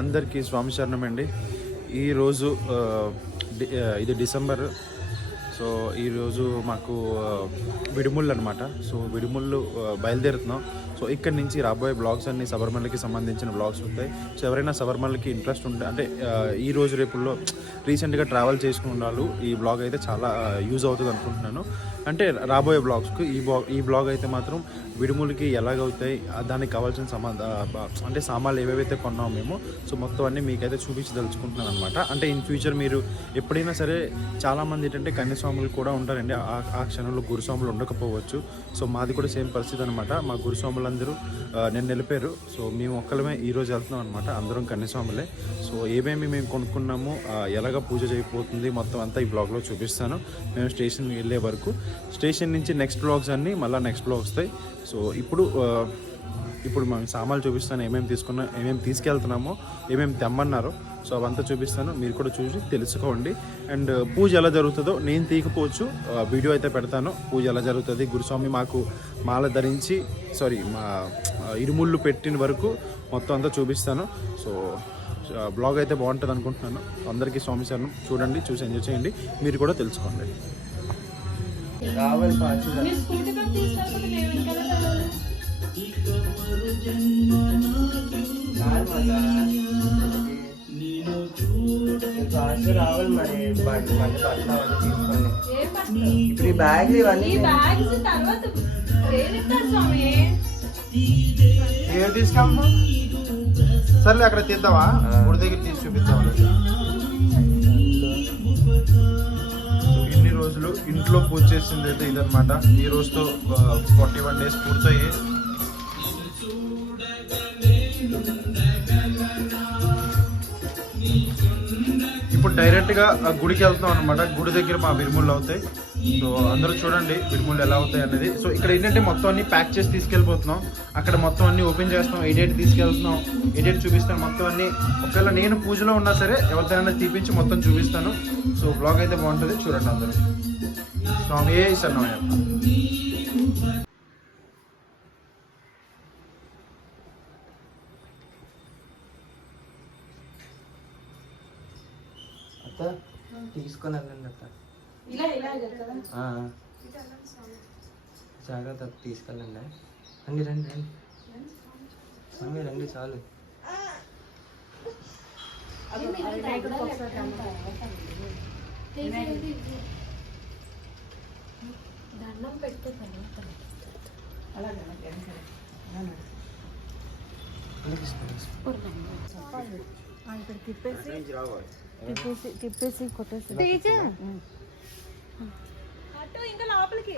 అందరికీ స్వామి శరణం అండి. ఈరోజు ఇది డిసెంబర్. సో ఈరోజు మాకు విడుముళ్ళు అనమాట. సో విడుముళ్ళు బయలుదేరుతున్నాం. సో ఇక్కడి నుంచి రాబోయే బ్లాగ్స్ అన్ని శబరిమలకి సంబంధించిన బ్లాగ్స్ ఉంటాయి. సో ఎవరైనా శబరిమలకి ఇంట్రెస్ట్ ఉంటే, అంటే ఈ రోజు రేపుల్లో రీసెంట్గా ట్రావెల్ చేసుకుని ఉండాలి, ఈ బ్లాగ్ అయితే చాలా యూజ్ అవుతుంది అనుకుంటున్నాను. అంటే రాబోయే బ్లాగ్స్కి ఈ బ్లాగ్ అయితే మాత్రం విడుములకి ఎలాగవుతాయి, దానికి కావాల్సిన అంటే సామాన్లు ఏవేవైతే కొన్నాము మేము, సో మొత్తం అన్నీ మీకైతే చూపించదలుచుకుంటున్నాను అనమాట. అంటే ఇన్ ఫ్యూచర్ మీరు ఎప్పుడైనా సరే, చాలామంది ఏంటంటే కన్యస్వాములు కూడా ఉంటారండి, ఆ క్షణంలో గురుస్వాములు ఉండకపోవచ్చు. సో మాది కూడా సేమ్ పరిస్థితి అనమాట. మా గురుస్వాములందరూ నేను నిలిపారు. సో మేము ఒక్కలమే ఈరోజు వెళ్తున్నాం అనమాట, అందరం కన్యస్వాములే. సో ఏమేమి మేము కొనుక్కున్నాము, ఎలాగ పూజ చేయబోతుంది, మొత్తం అంతా ఈ బ్లాగ్లో చూపిస్తాను. మేము స్టేషన్కి వెళ్ళే వరకు, స్టేషన్ నుంచి నెక్స్ట్ బ్లాగ్స్ అన్నీ మళ్ళీ నెక్స్ట్ బ్లాగ్ వస్తాయి. సో ఇప్పుడు మేము సామాన్లు చూపిస్తాను, ఏమేమి తీసుకున్నా, ఏమేమి తీసుకెళ్తున్నామో, ఏమేమి తెమ్మన్నారో, సో అవంతా చూపిస్తాను. మీరు కూడా చూసి తెలుసుకోండి. అండ్ పూజ ఎలా జరుగుతుందో నేను తీయకపోవచ్చు, వీడియో అయితే పెడతాను. పూజ ఎలా జరుగుతుంది, గురుస్వామి మాకు మాల ధరించి మా ఇరుముళ్ళు పెట్టిన వరకు మొత్తం అంతా చూపిస్తాను. సో బ్లాగ్ అయితే బాగుంటుంది అనుకుంటున్నాను. అందరికీ స్వామి శరణం. చూడండి, చూసి ఎంజాయ్ చేయండి, మీరు కూడా తెలుసుకోండి. రావాలి మరి ఇప్పుడు ఈ బ్యాగ్ ఇవన్నీ తీసుకెళ్తాం. సర్లే, అక్కడ తీద్దామా, గుడి దగ్గర తీసి చూపిద్దాం. ఇన్ని రోజులు ఇంట్లో పూజ చేసింది అయితే ఇదనమాట. ఈ రోజుతో 41 days పూర్తయ్యి. ఇప్పుడు డైరెక్ట్గా గుడికి వెళ్తున్నాం అనమాట. గుడి దగ్గర మా విరుముళ్ళు అవుతాయి. సో అందరూ చూడండి విరుముళ్ళు ఎలా అవుతాయి అనేది. సో ఇక్కడ ఏంటంటే మొత్తం అన్ని ప్యాక్ చేసి తీసుకెళ్ళిపోతున్నాం. అక్కడ మొత్తం అన్ని ఓపెన్ చేస్తాం, ఎడిట్ తీసుకెళ్తున్నాం, ఎడిట్ చూపిస్తాను. మొత్తం అన్ని ఒకవేళ నేను పూజలో ఉన్నా సరే ఎవరిదైనా తీపించి మొత్తం చూపిస్తాను. సో బ్లాగ్ అయితే బాగుంటుంది, చూడండి అందరూ. స్వామి ఏ ఇస్తాను తీసుకొని వెళ్ళండి అత్త. జాగ్రత్త తీసుకెళ్ళండి. రండి రండి రండి స్వామి, రండి చాలు. దండం పెట్టే ఇక్కడ తిప్పేసి కొట్టేసి అటు ఇంకా లోపలికి.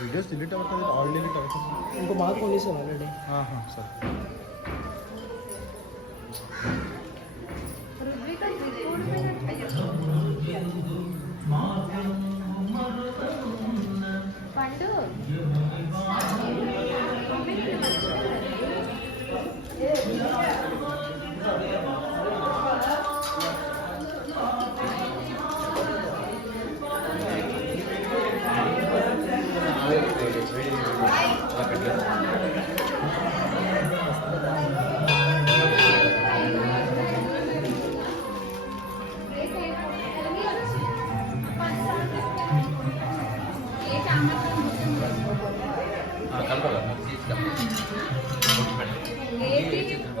వీడియోస్ డిలీట్ అవుతుంది, ఆల్ డిలీట్ అవుతుంది. ఇంకో బాగా కొనేసాను ఆల్రెడీ. సరే. పండు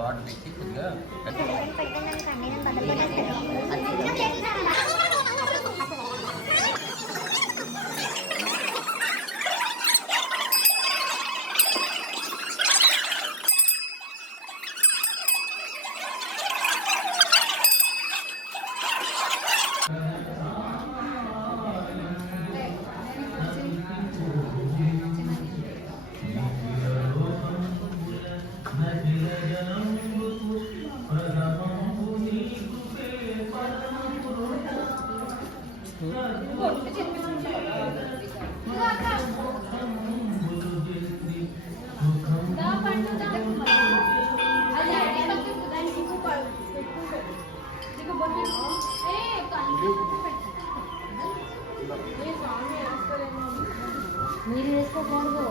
రాడ్ పెట్టి కొద్దిగా మీరు వేసుకోకూడదు.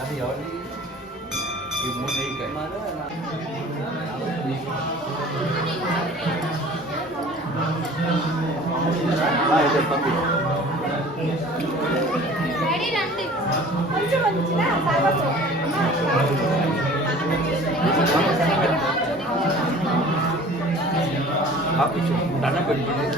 అది ఎవరి ఈ మూడు డాడీ రండి కొంచెం వచ్చినా సాగొచ్చు. దండం పెట్టుకోండి.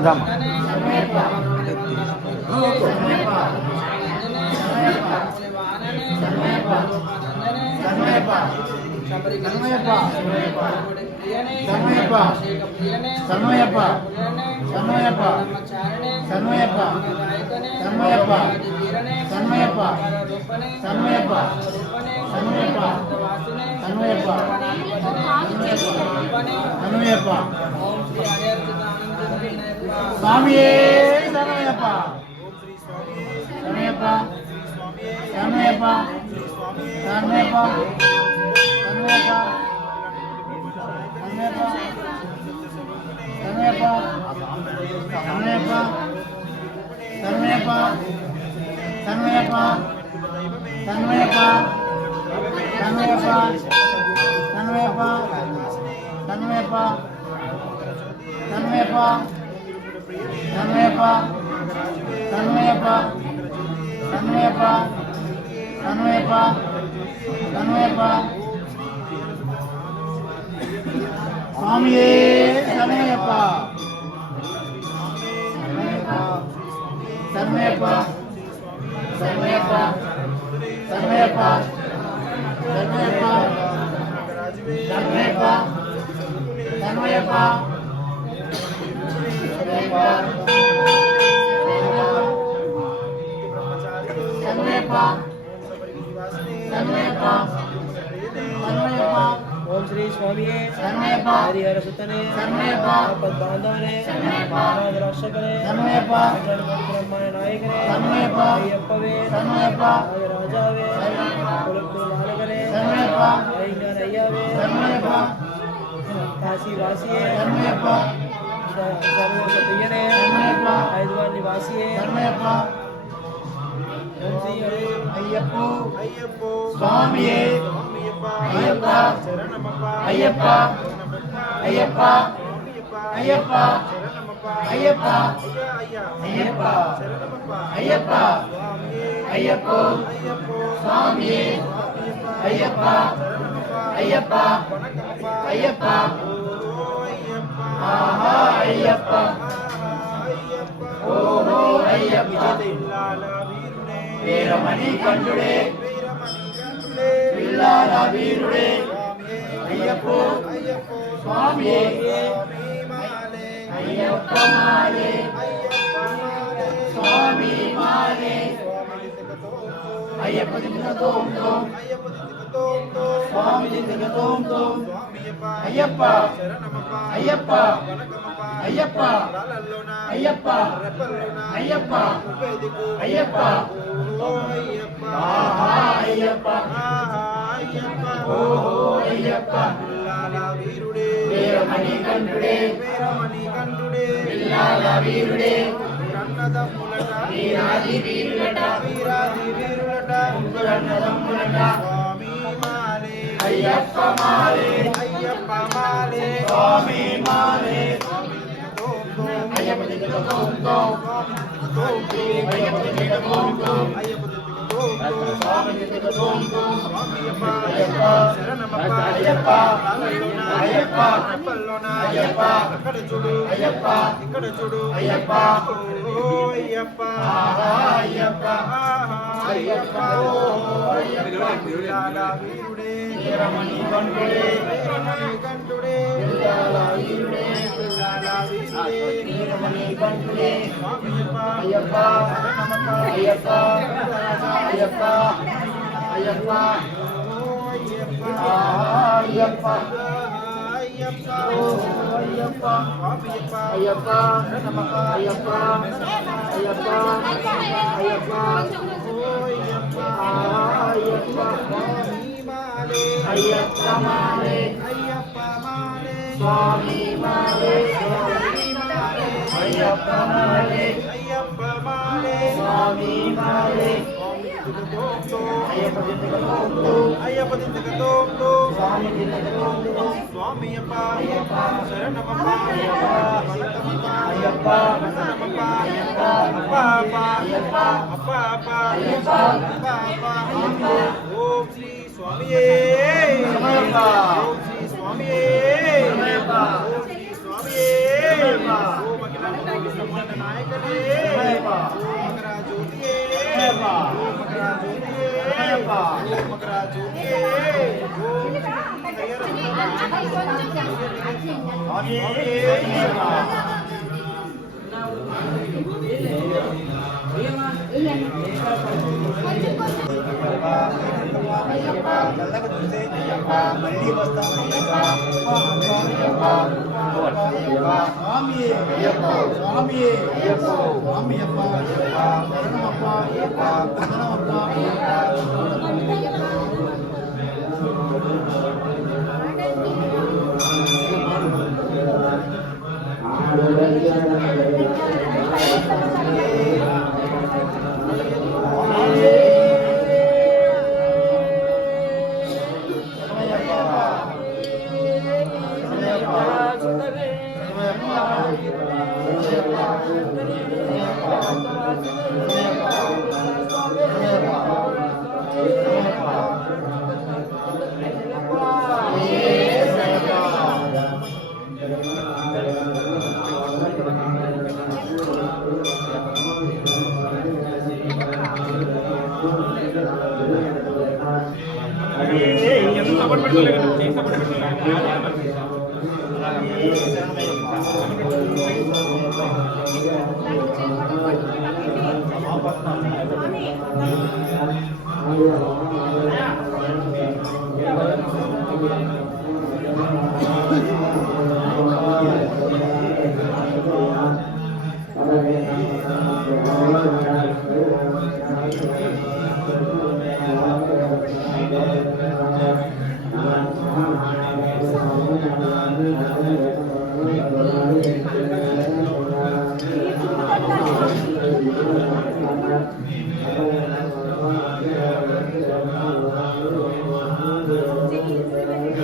దామా స్వామియే శరణయ్యప్ప శరణయ్యప్ప శరణయ్యప్ప శరణయ్యప్ప శరణయ్యప్ప శరణయ్యప్ప శరణయ్యప్ప శరణయ్యప్ప శరణయ్యప్ప శరణయ్యప్ప శరణయ్యప్ప శరణయ్యప్ప శరణయ్యప్ప శరణయ్యప్ప శరణయ్యప్ప శరణయ్యప్ప శరణయ్యప్ప శరణయ్యప్ప శరణయ్యప్ప స్వామియే శరణయ్యప్ప శరణయ్యప్ప శరణయ్యప్ప శరణయ్యప్ప శరణయ్యప్ప శరణయ్యప్ప శరణయ్యప్ప ఓం శ్రీ స్వామి హరిహర సుతనే పద్మాంధవనే రక్షకనే బ్రహ్మాండ నాయకనే అయ్యప్పవే రాజావే కొలుపు నాలుగనే అయ్యగారు అయ్యావే కాశీ వాసియే సర్వోక ప్రియనే హైదరాబాద్ నివాసియే ఓం శ్రీ అయ్యప్ప స్వామియే అయ్యప్ప అయ్యప్ప అయ్యప్ప అయ్యప్ప అయ్యప్ప అయ్యప్ప అయ్యప్ప అయ్యప్ప స్వామి అయ్యప్ప అయ్యప్ప అయ్యప్ప ఆహా అయ్యప్ప ఓహో అయ్యప్ప వీరమణి కంఠుడే పిల్లాల వీరుడే అయ్యప్ప స్వామి అయ్యప్ప మాలే స్వామి మాలే అయ్యప్ప దిందుక తోం తోం స్వామి దిందుక తోం తోం అయ్యప్ప అయ్యప్ప అయ్యప్ప అయ్యప్ప అయ్యప్ప అయ్యప్ప ఆహా అయ్యప్ప ఓహో అయ్యప్ప వీరమణి కంఠుడే పిల్లాల వీరుడే వీరాది వీరులట ముగ్గురన్నదమ్ములట అయ్యప్ప మాలే స్వామి మాలే అయ్యప్ప దిందుక తోం తోం అయ్యప్ప దిందుక తోం తోం స్వామి దిందుక తోం తోం అయ్యప్ప అయ్యప్ప అయ్యప్ప అయ్యప్ప అయ్యప్ప అయ్యప్ప అయ్యప్ప ఆహా అయ్యప్ప అయ్యప్ప అయ్యప్ప వీరమణి కంఠుడే పిల్లాల వీరుడే వీరమణి కంఠుడే అయ్యప్ప అయ్యప్ప అయ్యప్ప అయ్యప్ప అయ్యప్ప అయ్యప్ప అయ్యప్ప అయ్యప్ప అయ్యప్ప అయ్యప్ప అయ్యప్ప మాలే స్వామి మాలే అయ్యప్ప మాలే స్వామి మాలే అయ్యప్ప దిందుక తోం తోం స్వామి దిందుక తోం తోం అయ్యప్ప అయ్యప్ప ఓం శ్రీ స్వామియే సమయప్ప స్వామియే స్వామియే ఓం అఖిలాండ బ్రహ్మాండ నాయకనే ఓం మకర జ్యోతియే ఓం మకర జ్యోతియే ఓం మకర జ్యోతియే ఓం అయ్యప్ప చల్లగా చూసే అయ్యప్ప మళ్ళీ వస్తాం అయ్యప్ప స్వామి అయ్యప్ప స్వామి అయ్యప్ప స్వామి అప్ప శరణమప్ప అయ్యప్ప వందనమప్ప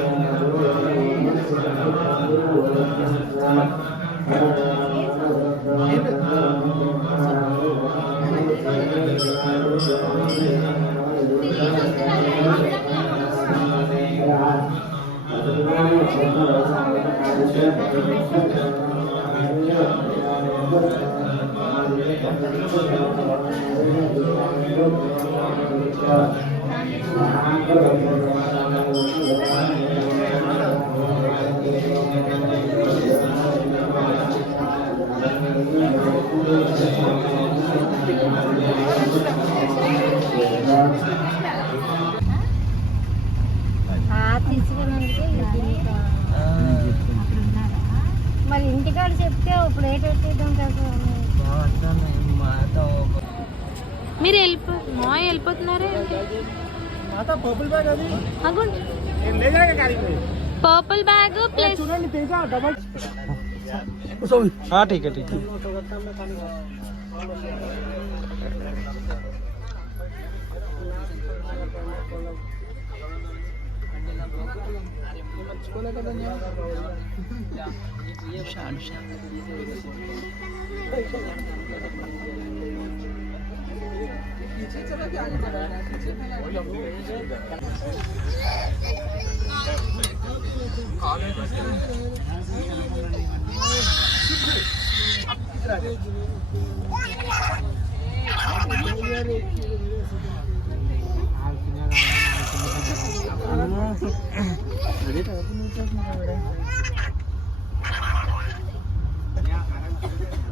Thank you. తీసుకున్నందుకే మరి ఇంటికాడ చెప్తే ఇప్పుడు ఏ పెట్టేద్దాం కదా మీరు వెళ్ళిపోతున్నారా పర్పుల్ బ్యాగ్ అది అగోండి పర్పుల్ బ్యాగ్ ప్లస్ చూడండి తేజ డబల్ हाँ ठीक है ठीक है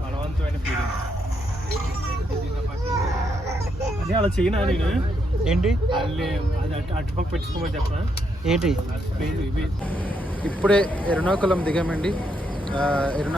బలవంతమైన ఫీలింగ్ అదే అలా చేయనా నేను ఏంటి అది అటుపక్క పెట్టుకోమని చెప్పనా ఏంటి ఇవి ఇప్పుడే ఎర్నాకుళం దిగామండి